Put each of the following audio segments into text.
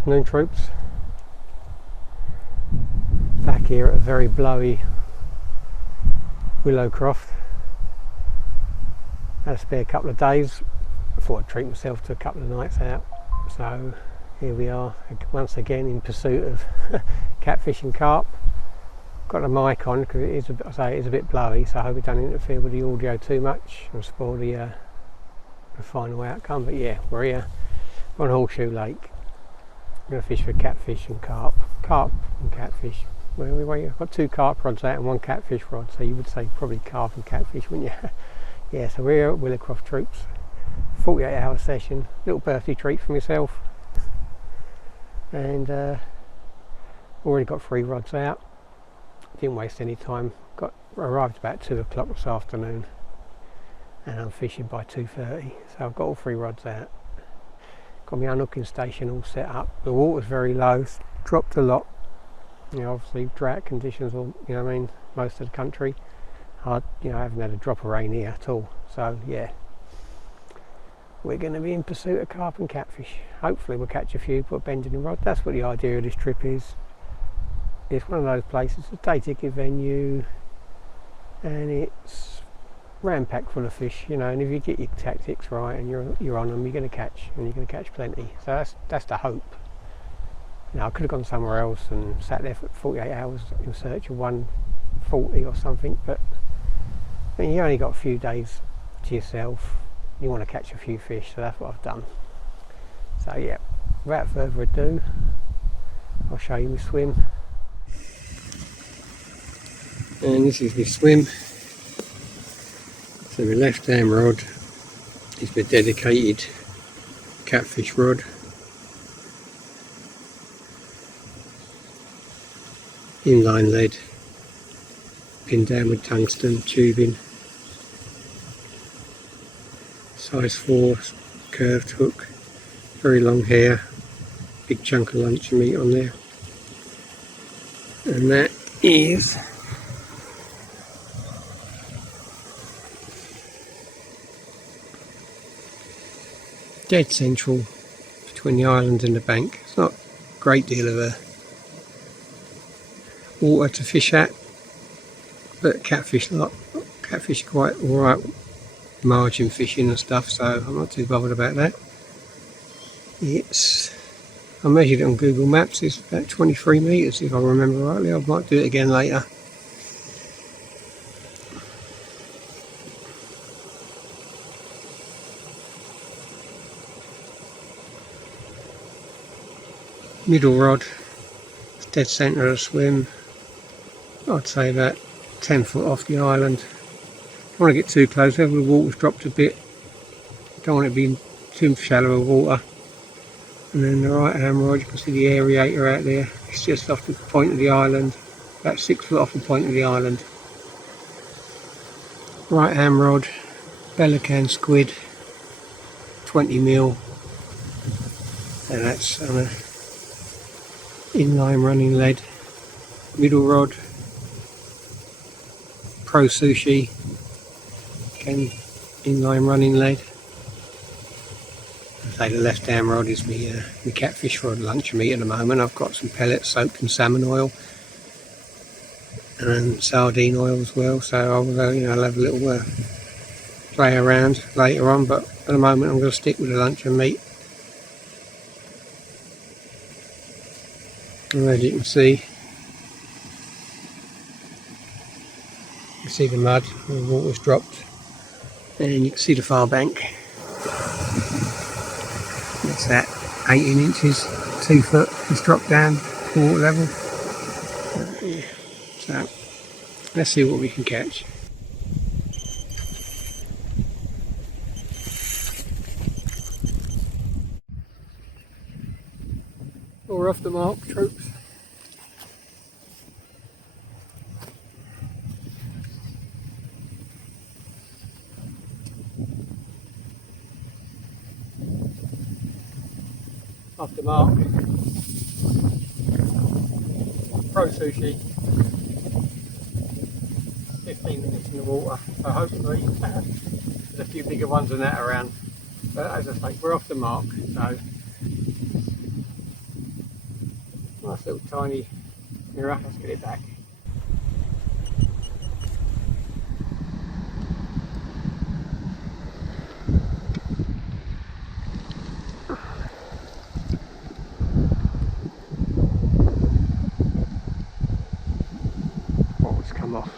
afternoon, troops. Back here at a very blowy Willowcroft. Had a spare couple of days. I thought I'd treat myself to a couple of nights out. So here we are once again in pursuit of catfish and carp. Got a mic on because it is a bit blowy, so I hope it doesn't interfere with the audio too much and spoil the final outcome. But yeah, we're here on Horseshoe Lake. I'm going to fish for catfish and carp. Carp and catfish. Well, I've got two carp rods out and one catfish rod, so you would say probably carp and catfish, wouldn't you? Yeah, so we're here at Willowcroft, troops. 48-hour session, little birthday treat for myself. And already got 3 rods out. Didn't waste any time. Arrived about 2 o'clock this afternoon, and I'm fishing by 2:30. So I've got all 3 rods out. Got my unhooking station all set up. The water's very low, it's dropped a lot. You know, obviously drought conditions, all, you know what I mean, most of the country. I haven't had a drop of rain here at all. So yeah, we're going to be in pursuit of carp and catfish. Hopefully we'll catch a few, put a bend in the rod. That's what the idea of this trip is. It's one of those places, a day ticket venue, and it's ram-packed full of fish, you know, and if you get your tactics right and you're on them, you're going to catch, and you're going to catch plenty. So that's the hope. You know, I could have gone somewhere else and sat there for 48 hours in search of 140 or something, but I mean, you only got a few days to yourself. You want to catch a few fish, so that's what I've done. So yeah, without further ado, I'll show you my swim. And this is my swim. So my left hand rod is my dedicated catfish rod. Inline lead, pinned down with tungsten tubing. Size 4 curved hook, very long hair, big chunk of luncheon meat on there. And that is dead central between the island and the bank. It's not a great deal of water to fish at, but catfish are quite alright margin fishing and stuff, so I'm not too bothered about that. I measured it on Google Maps, it's about 23 metres if I remember rightly. I might do it again later. Middle rod, it's dead centre of the swim. I'd say about 10 foot off the island. Don't want to get too close, whenever the water's dropped a bit. Don't want it to be too shallow of water. And then the right hand rod, you can see the aerator out there. It's just off the point of the island, about 6 foot off the point of the island. Right hand rod, Pelican squid, 20mm. And that's on a inline running lead. Middle rod, Pro Sushi, again inline running lead. I say the left hand rod is my catfish rod, luncheon meat at the moment. I've got some pellets soaked in salmon oil and sardine oil as well, so I'll have a little play around later on, but at the moment I'm going to stick with the luncheon meat. And as you can see the mud, the water's dropped, and you can see the far bank. That's that, 18 inches, 2 foot, it's dropped down to water level. So let's see what we can catch. We're off the mark, troops. Off the mark. Pro Sushi. 15 minutes in the water, so hopefully there's a few bigger ones than that around. But as I say, we're off the mark, so Nice little tiny mirror. Let's get it back. Oh, it's come off.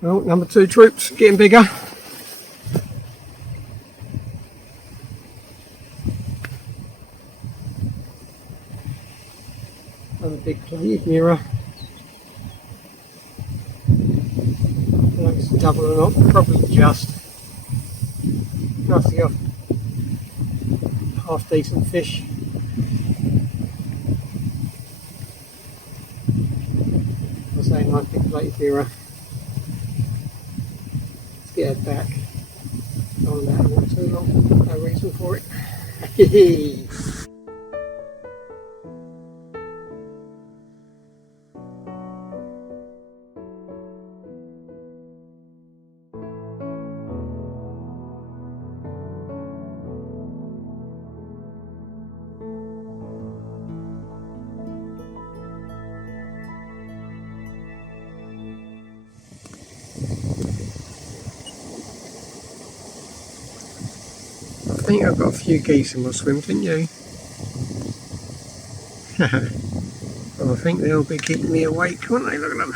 Well, number 2 troops getting bigger. Another big plate mirror. I don't know if it's double or not, probably just. Nice to get half decent fish. I say nice big plate mirror. Let's get her back. On that not too long, no reason for it. I think I've got a few geese in my swim, didn't you? Oh, I think they'll be keeping me awake, won't they? Look at them.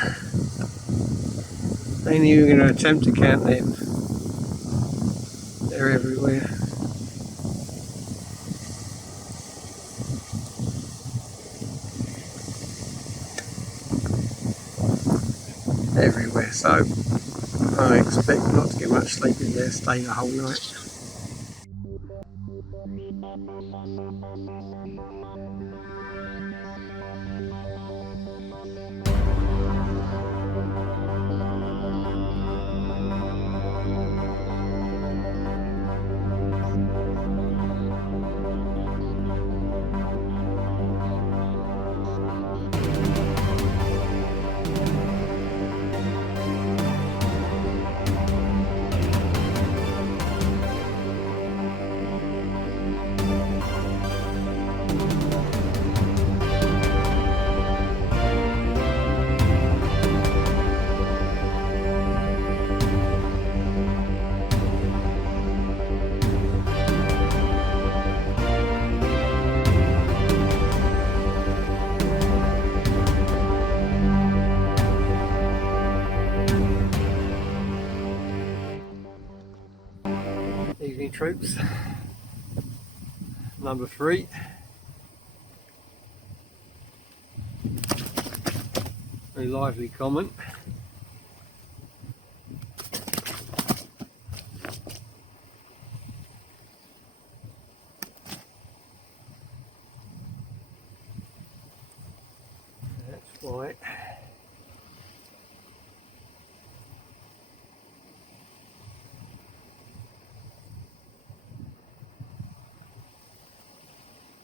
They knew you were going to attempt to count them. They're everywhere. Everywhere, so I expect not to get much sleep in there, stay the whole night. Evening troops, number 3. A lively comment. That's right.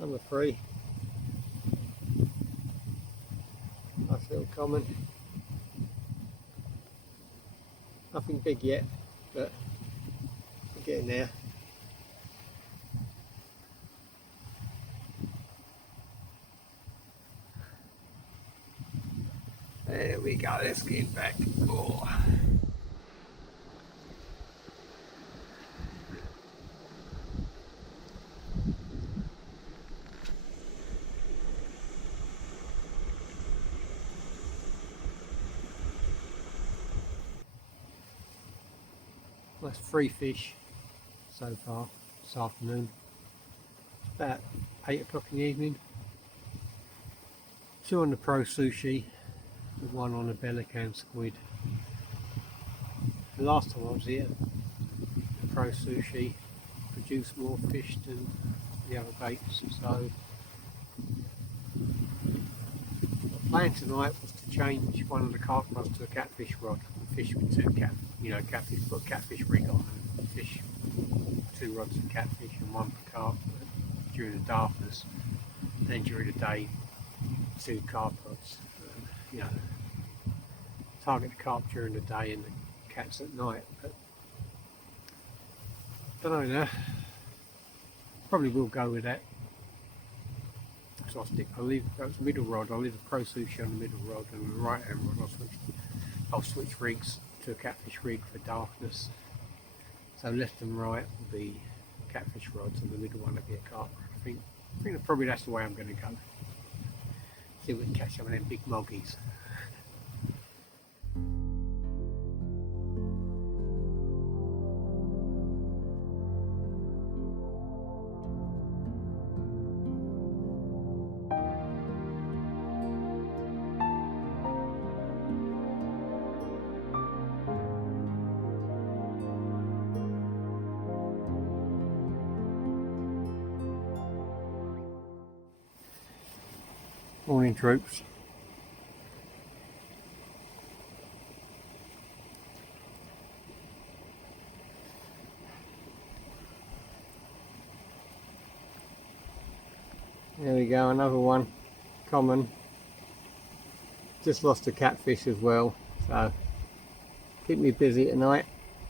Number 3. Nice little comment. Nothing big yet, but we're getting there. There we go, let's get back. Oh. That's 3 fish so far this afternoon. It's about 8 o'clock in the evening. 2 on the Pro Sushi with 1 on the Bellicam squid. The last time I was here, the Pro Sushi produced more fish than the other baits, so the plan tonight was to change one of the carp rods to a catfish rod and fish with 2 catfish, put a catfish rig on and fish 2 rods of catfish and 1 for carp during the darkness, then during the day 2 carp rods. Target the carp during the day and the cats at night, but don't know now. Probably will go with that. So I'll leave that's middle rod. I'll leave the Pro Sushi on the middle rod, and the right hand rod I'll switch rigs to a catfish rig for darkness. So left and right will be catfish rods, and the middle one will be a carp rod. I think probably that's the way I'm going to go. See if we can catch some of them big moggies. Morning troops. There we go, another one, common. Just lost a catfish as well, so keep me busy tonight.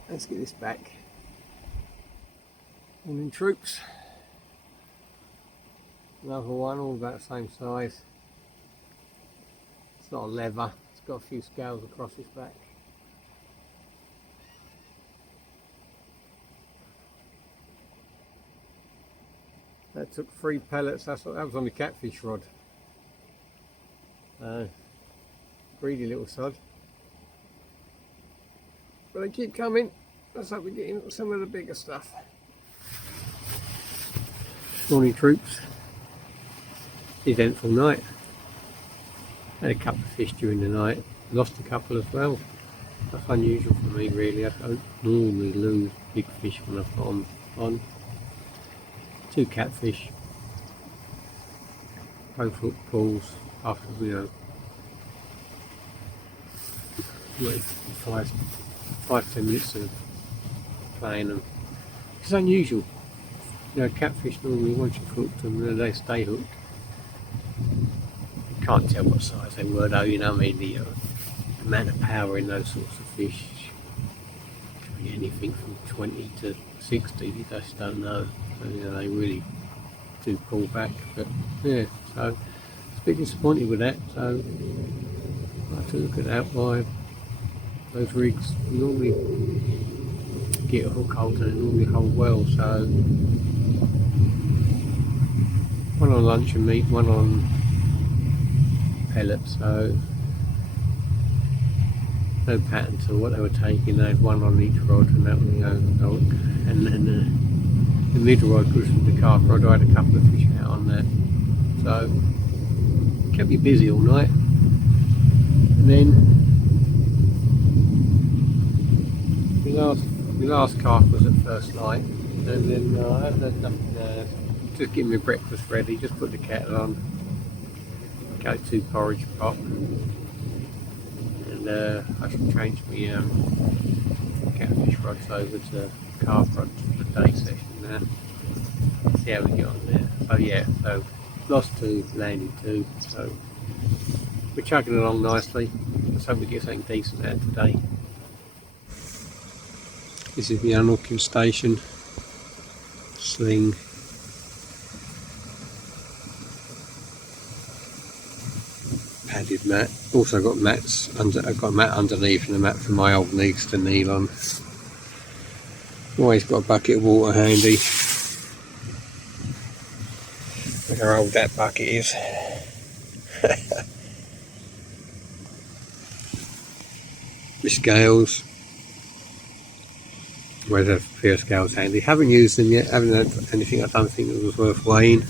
Let's get this back. Morning troops. Another one, all about the same size. It's not a leather, it's got a few scales across its back. That took 3 pellets, that was on the catfish rod. Greedy little sod. But they keep coming. Let's hope we're getting some of the bigger stuff. Morning troops. Eventful night. Had a couple of fish during the night. Lost a couple as well. That's unusual for me really. I don't normally lose big fish when I've got them on. 2 catfish. Both hook pulls after, you know, 5-10 minutes of playing them. It's unusual. You know, catfish normally once you've hooked them, they stay hooked. You can't tell what size they were though, you know what I mean? The amount of power in those sorts of fish can be anything from 20 to 60, you just don't know. So, you know, they really do pull back. But yeah, so I was a bit disappointed with that. So I have to look at that why those rigs normally get a hook hold and they normally hold well. So one on lunch and meat, one on pellets. So no pattern to what they were taking. They had one on each rod, and that was, you know, and then the middle rod was from the carp rod. I had a couple of fish out on that. So kept me busy all night. And then my last carp was at first light, and then I had nothing there. Just getting my breakfast ready, just put the kettle on, go to porridge pot, and I should change my catfish rods over to carp rods for the day session now. See how we get on there. So yeah, so lost 2, landed 2, so we're chugging along nicely. Let's hope we get something decent out today. This is the unhooking station, sling. Padded mat. Also got mats under. I've got a mat underneath and a mat for my old knees to kneel on. Always got a bucket of water handy. Look how old that bucket is. The scales. Always have a pair of scales handy. Haven't used them yet. Haven't had anything I don't think it was worth weighing.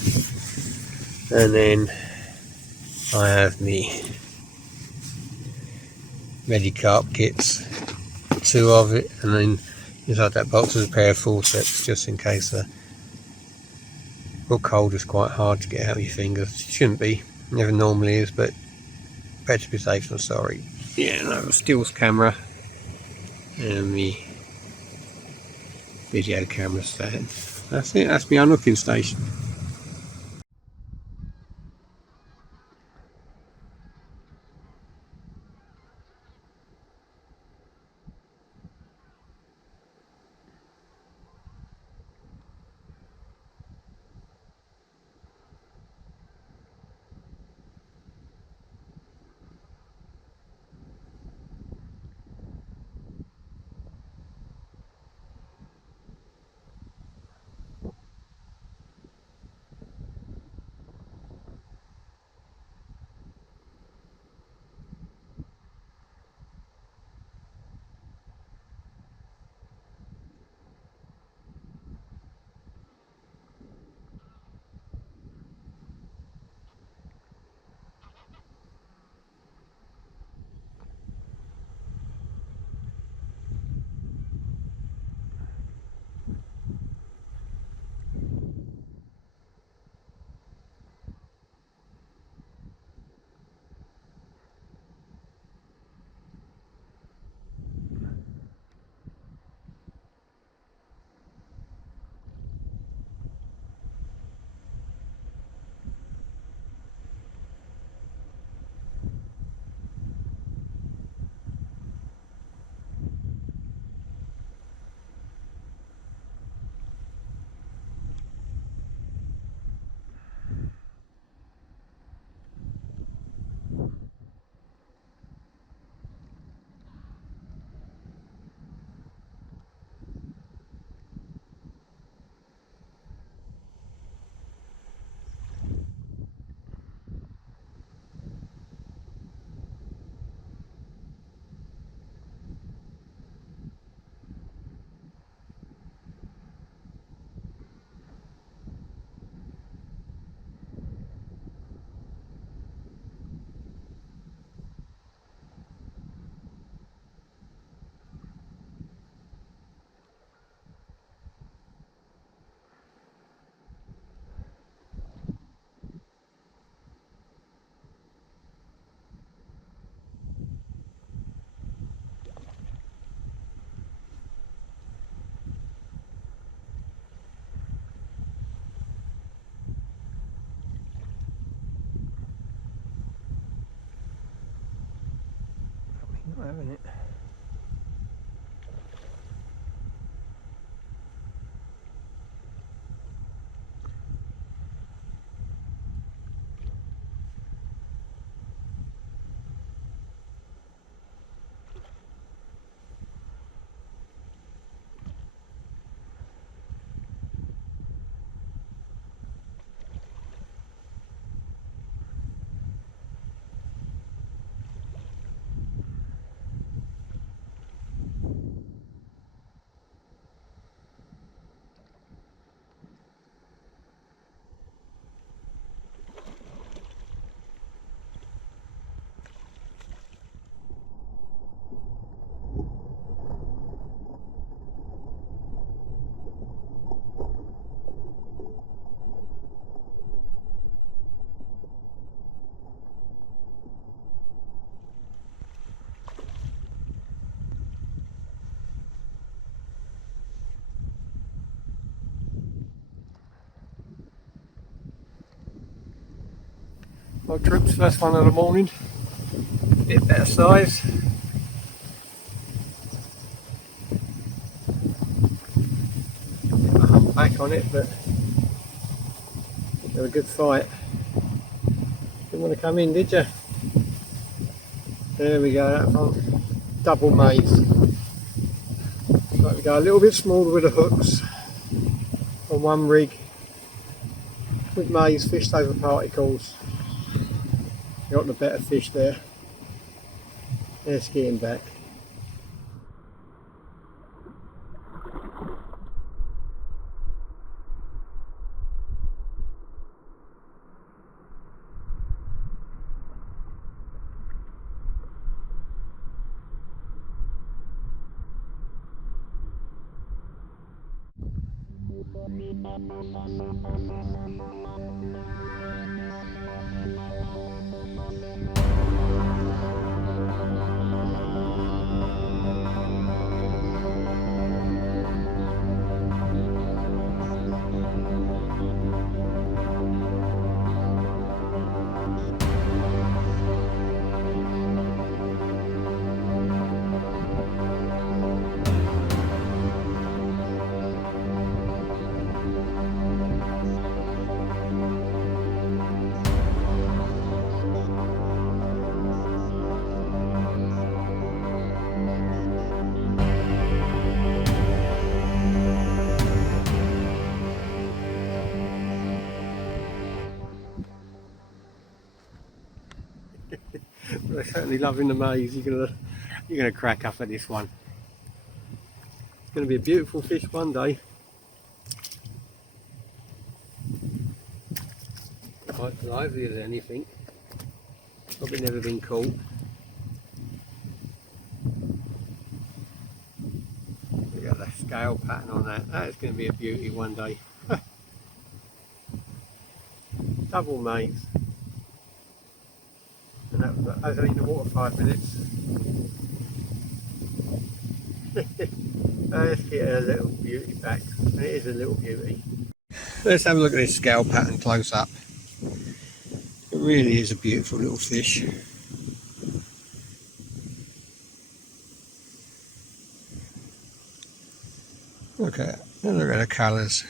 And then I have me ready carp kits, 2 of it, and then inside that box is a pair of forceps just in case the hook hold is quite hard to get out of your fingers. It shouldn't be, never normally is, but better to be safe than sorry. Yeah, and I have a stills camera and me video camera stand. That's it, that's my unhooking station. isn't it? Well, troops, first one of the morning, a bit better size. Bit of a humpback on it, but they're a good fight. Didn't want to come in, did you? There we go, that one, double maze. So we go a little bit smaller with the hooks on one rig with maize fished over particles. Got the better fish there. They're skiing back. They're certainly loving the maze. You're gonna crack up at this one. It's gonna be a beautiful fish one day. Quite lively as anything. Probably never been caught. Look at the scale pattern on that. That's going to be a beauty one day. Double maze. And that was only in the water 5 minutes. Let's get a little beauty back. And it is a little beauty. Let's have a look at this scale pattern close up. It really is a beautiful little fish. Look at the colours.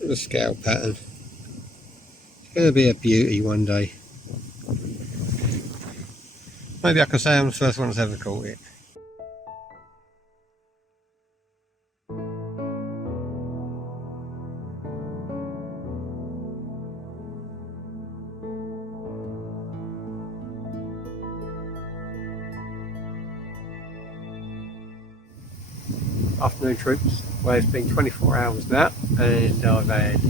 The scale pattern. It's going to be a beauty one day. Maybe I can say I'm the first one that's ever caught it. Afternoon troops. Well, it's been 24 hours now and I've had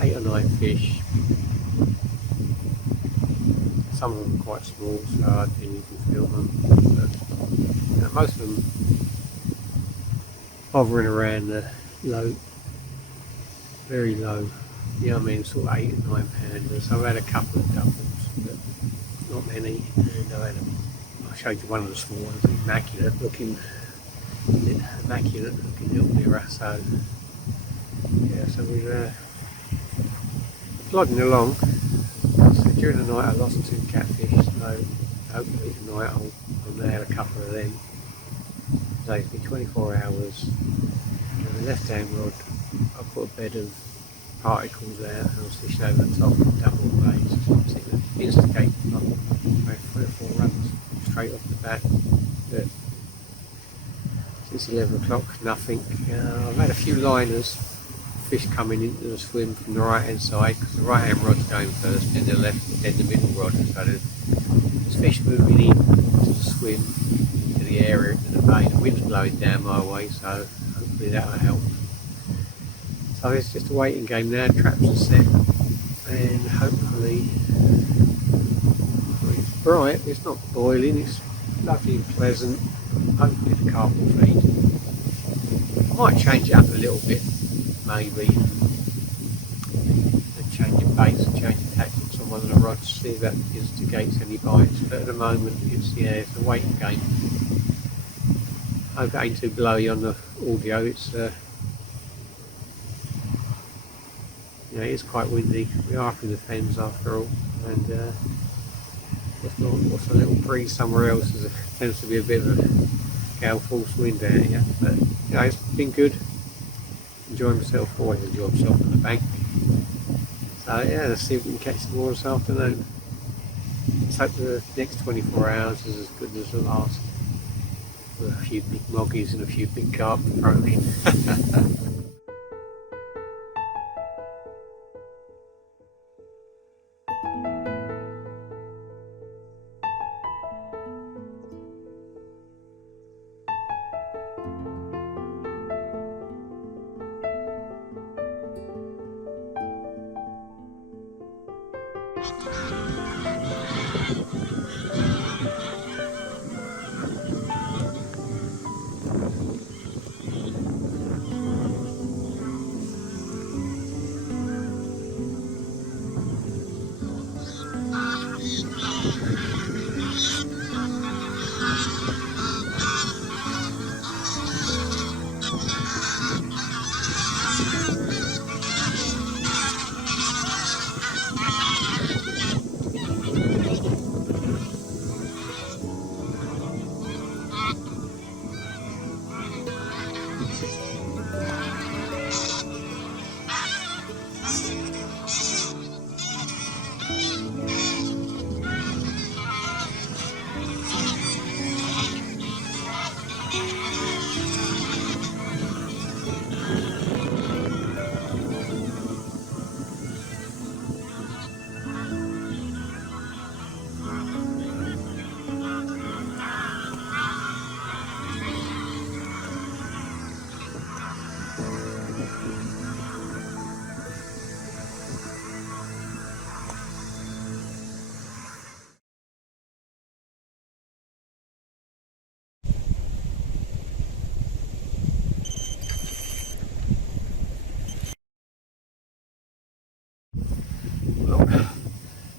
8 or 9 fish. Some of them quite small, so I didn't even film them. But, most of them hovering around the low, very low, you know what I mean, sort of 8 and 9 pounders. I've had a couple of doubles, but not many. And I showed you one of the small ones, immaculate looking little mirror. So yeah, so we're plodding along. So during the night I lost 2 catfish, so hopefully tonight I'll nail a couple of them. So it's been 24 hours. And the left hand rod I put a bed of particles out and I was fishing over the top with double blades. So it instigated like 3 or 4 runs straight off the bat. But since 11 o'clock, nothing. I've had a few liners, fish coming into the swim from the right hand side because the right hand rod's going first, then the left, then the middle rod. So there's fish moving in to the swim, to the area, into the bay. The wind's blowing down my way, so hopefully that'll help. So it's just a waiting game now. Traps are set, and hopefully, well, it's bright, it's not boiling, it's lovely and pleasant. Hopefully the carp will feed. I might change it up a little bit, maybe, and change the baits and change the tactics on one of the rods, see if that instigates any bites. But at the moment, it's a waiting game. I hope it ain't too blowy on the audio. It's it is quite windy. We are up in the fens after all, and what's a little breeze somewhere else, there tends to be a bit of a gale force wind out here. But it's been good. Enjoying myself, always enjoy myself on the bank. So yeah, let's see if we can catch some more this afternoon. Let's hope the next 24 hours is as good as the last. With a few big moggies and a few big carp thrown in.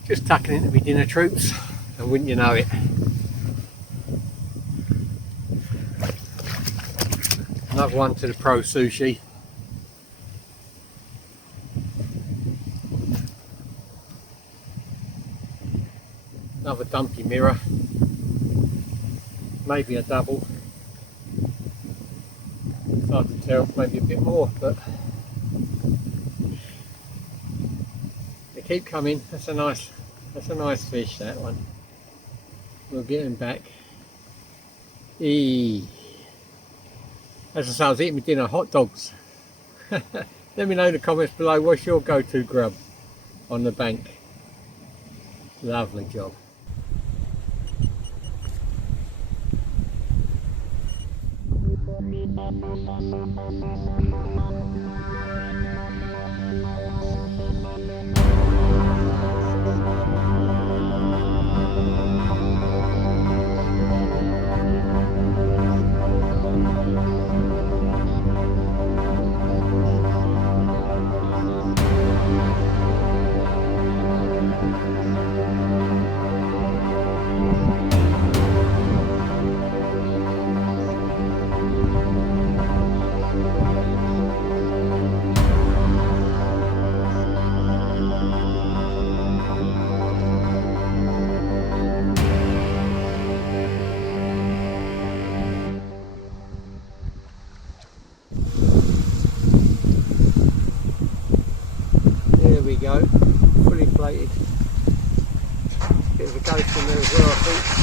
Just tucking into my dinner troops, and wouldn't you know it, another one to the Pro Sushi. Another dumpy mirror, maybe a double, it's hard to tell, maybe a bit more, but they keep coming. That's a nice fish, that one. We'll get him back. As I say, I was eating my dinner, hot dogs. Let me know in the comments below, what's your go-to grub on the bank? Lovely job. fish in there as well, I think.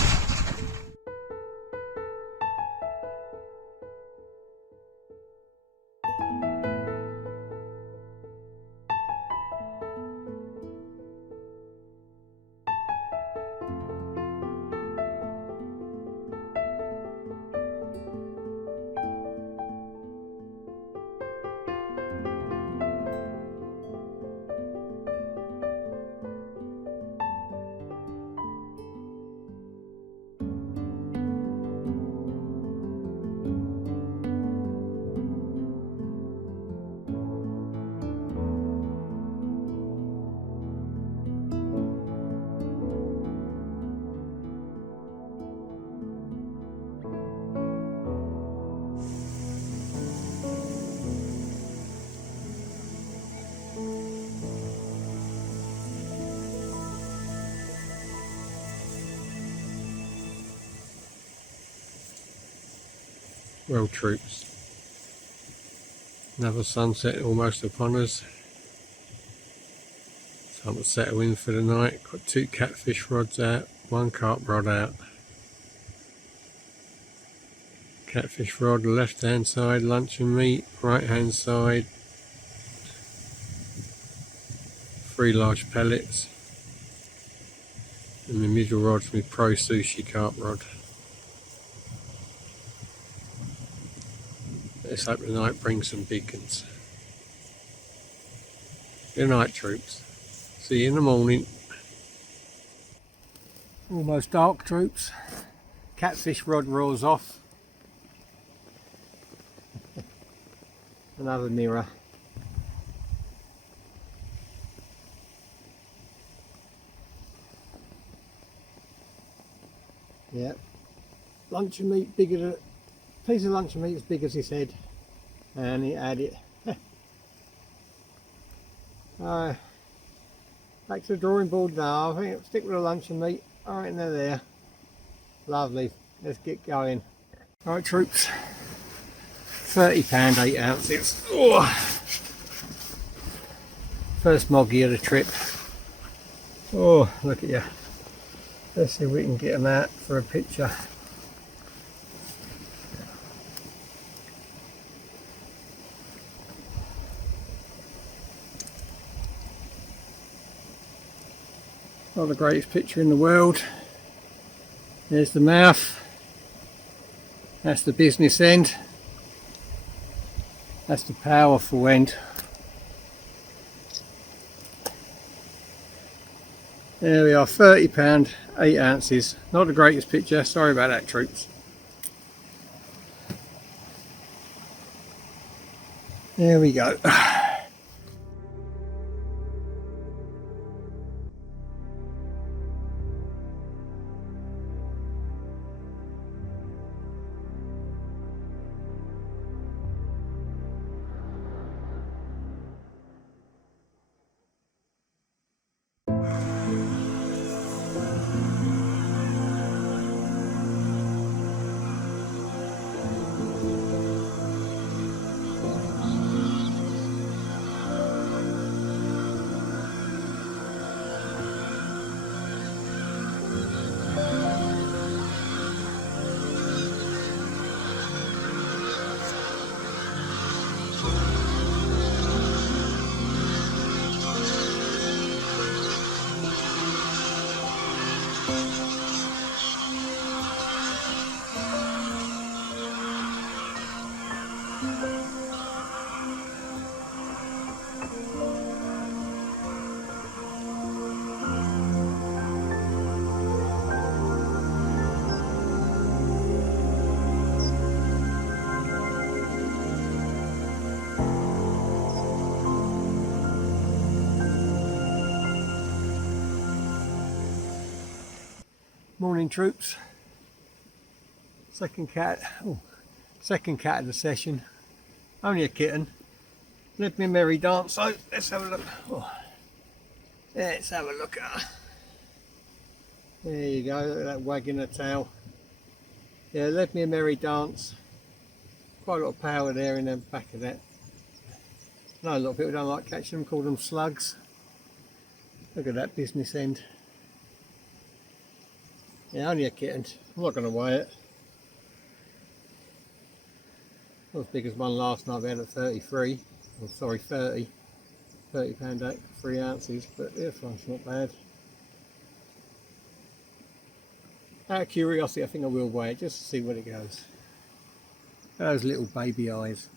Well, troops, another sunset almost upon us. Time to settle in for the night. Got 2 catfish rods out, 1 carp rod out. Catfish rod left hand side, lunch and meat, right hand side 3 large pellets, and the middle rod's my pro sushi carp rod. Let's hope the night brings some big ones. Good night, troops. See you in the morning. Almost dark, troops. Catfish rod rolls off. Another mirror. Yep. Luncheon meat bigger than piece of luncheon meat as big as his head, and he had it. Back to the drawing board now. I think I'll stick with the luncheon meat. Alright, they're there. Lovely. Let's get going. Alright, troops. £30, 8 ounces. Oh. First moggy of the trip. Oh, look at you. Let's see if we can get them out for a picture. Not the greatest picture in the world. There's the mouth. That's the business end. That's the powerful end. There we are, £30, 8 ounces. Not the greatest picture, sorry about that, troops. There we go. Morning, troops. Second cat of the session. Only a kitten. Let me merry dance. So let's have a look. Oh. Let's have a look at her. There you go. Look at that wagging her tail. Yeah, let me a merry dance. Quite a lot of power there in the back of that. I know a lot of people don't like catching them, call them slugs. Look at that business end. Yeah, only a kitten. I'm not going to weigh it. Not as big as one last night. We had at 33. Oh, sorry, 30. £30 8, 3 ounces. But this one's not bad. Out of curiosity, I think I will weigh it just to see what it goes. Those little baby eyes.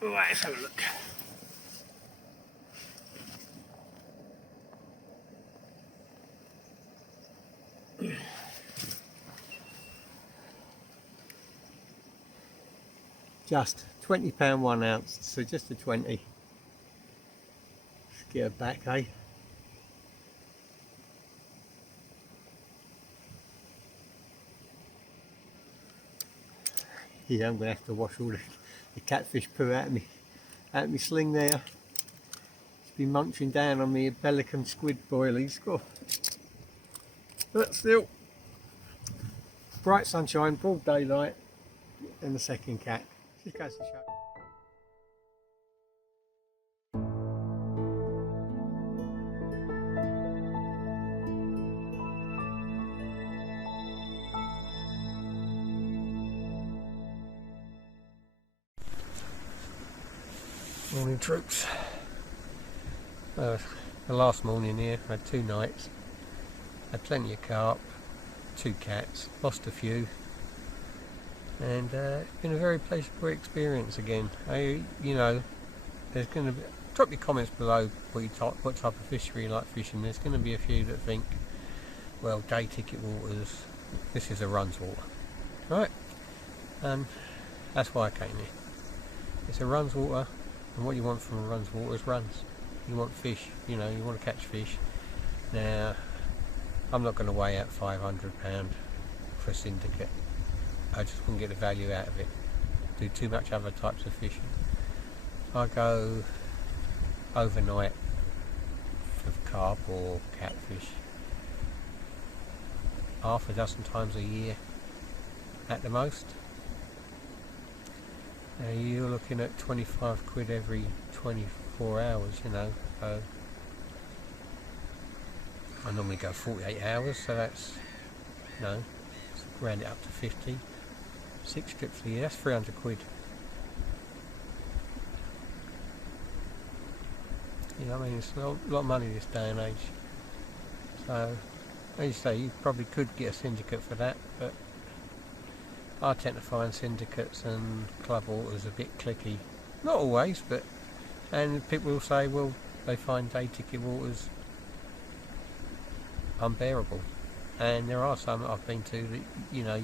Right, let's have a look. Just £20 1 ounce, so just a 20. Let's get her back, eh? Yeah, I'm going to have to wash all the catfish poo out of me sling there. It's been munching down on me pelican squid boilies. But still, bright sunshine, broad daylight, and the second cat. Just goes to show. Morning troops. The last morning here, I had 2 nights, had plenty of carp, 2 cats, lost a few, and it's been a very pleasurable experience again. You know, there's going to be, drop your comments below what type of fishery you like fishing. There's going to be a few that think, well, day ticket waters, this is a runs water, right? And that's why I came here. It's a runs water. And what you want from a runs water is runs. You want fish, you know, you want to catch fish. Now, I'm not going to weigh out £500 for a syndicate. I just wouldn't get the value out of it. Do too much other types of fishing. I go overnight for carp or catfish half a dozen times a year at the most. You're looking at 25 quid every 24 hours, you know. So I normally go 48 hours, so that's, you know, round it up to 50. 6 trips a year, that's 300 quid. You know, I mean, it's a lot of money this day and age. So, as you say, you probably could get a syndicate for that, but I tend to find syndicates and club waters a bit clicky. Not always, but, and people will say, well, they find day ticket waters unbearable. And there are some that I've been to that, you know,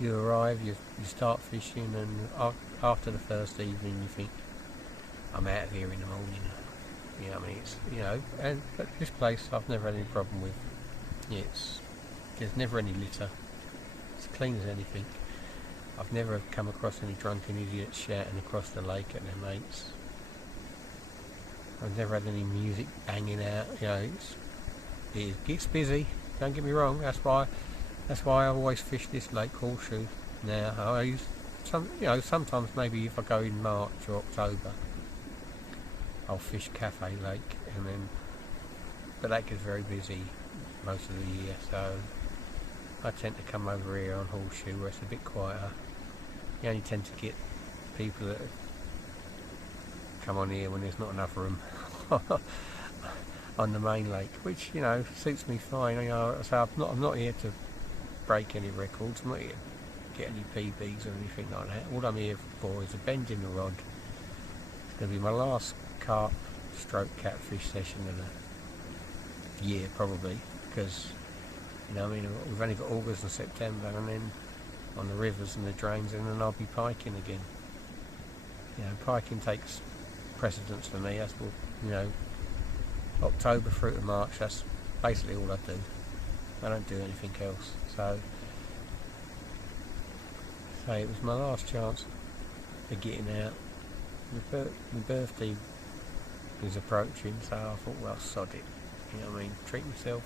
you arrive, you start fishing, and after the first evening you think, I'm out of here in the morning. You know what I mean? It's, you know, but this place I've never had any problem with. There's never any litter. It's clean as anything. I've never come across any drunken idiots shouting across the lake at their mates. I've never had any music banging out. You know, it gets busy. Don't get me wrong. That's why I always fish this lake, Horseshoe. Now I use sometimes maybe if I go in March or October, I'll fish Cafe Lake, but that gets very busy most of the year. So I tend to come over here on Horseshoe where it's a bit quieter. You only tend to get people that come on here when there's not enough room on the main lake, which, you know, suits me fine. You know, so I'm not here to break any records. I'm not here to get any PBs or anything like that. All I'm here for is a bend in the rod. It's going to be my last carp stroke catfish session of the year probably, because, you know, I mean, we've only got August and September, and then on the rivers and the drains, and then I'll be piking again. You know, piking takes precedence for me. That's what, you know, October through to March, that's basically all I do. I don't do anything else. So it was my last chance of getting out. My birthday was approaching, so I thought, well, sod it. You know what I mean? Treat myself.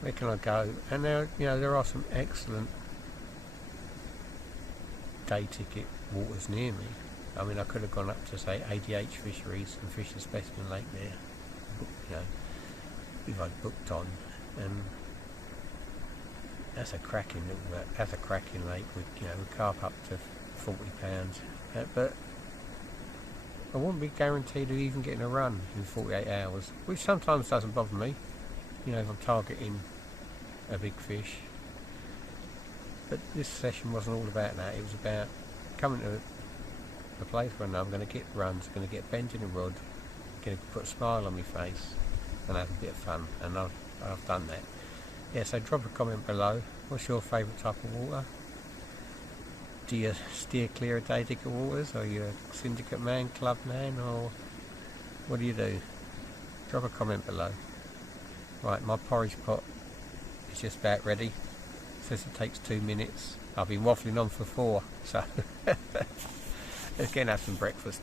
Where can I go? And there, you know, there are some excellent day ticket waters near me. I mean, I could have gone up to say ADH Fisheries and fished a specimen lake there. You know, if I'd booked on, and that's a cracking lake with, you know, with carp up to 40 pounds. But I wouldn't be guaranteed of even getting a run in 48 hours, which sometimes doesn't bother me. You know, if I'm targeting a big fish. But this session wasn't all about that. It was about coming to a place where I know I'm going to get runs, going to get bent in a rod, going to put a smile on my face and have a bit of fun, and I've done that. Yeah, so drop a comment below. What's your favourite type of water? Do you steer clear of day ticket waters? Are you a syndicate man, club man, or what do you do? Drop a comment below. Right, my porridge pot is just about ready. Says it takes 2 minutes. I've been waffling on for 4, so let's get and have some breakfast.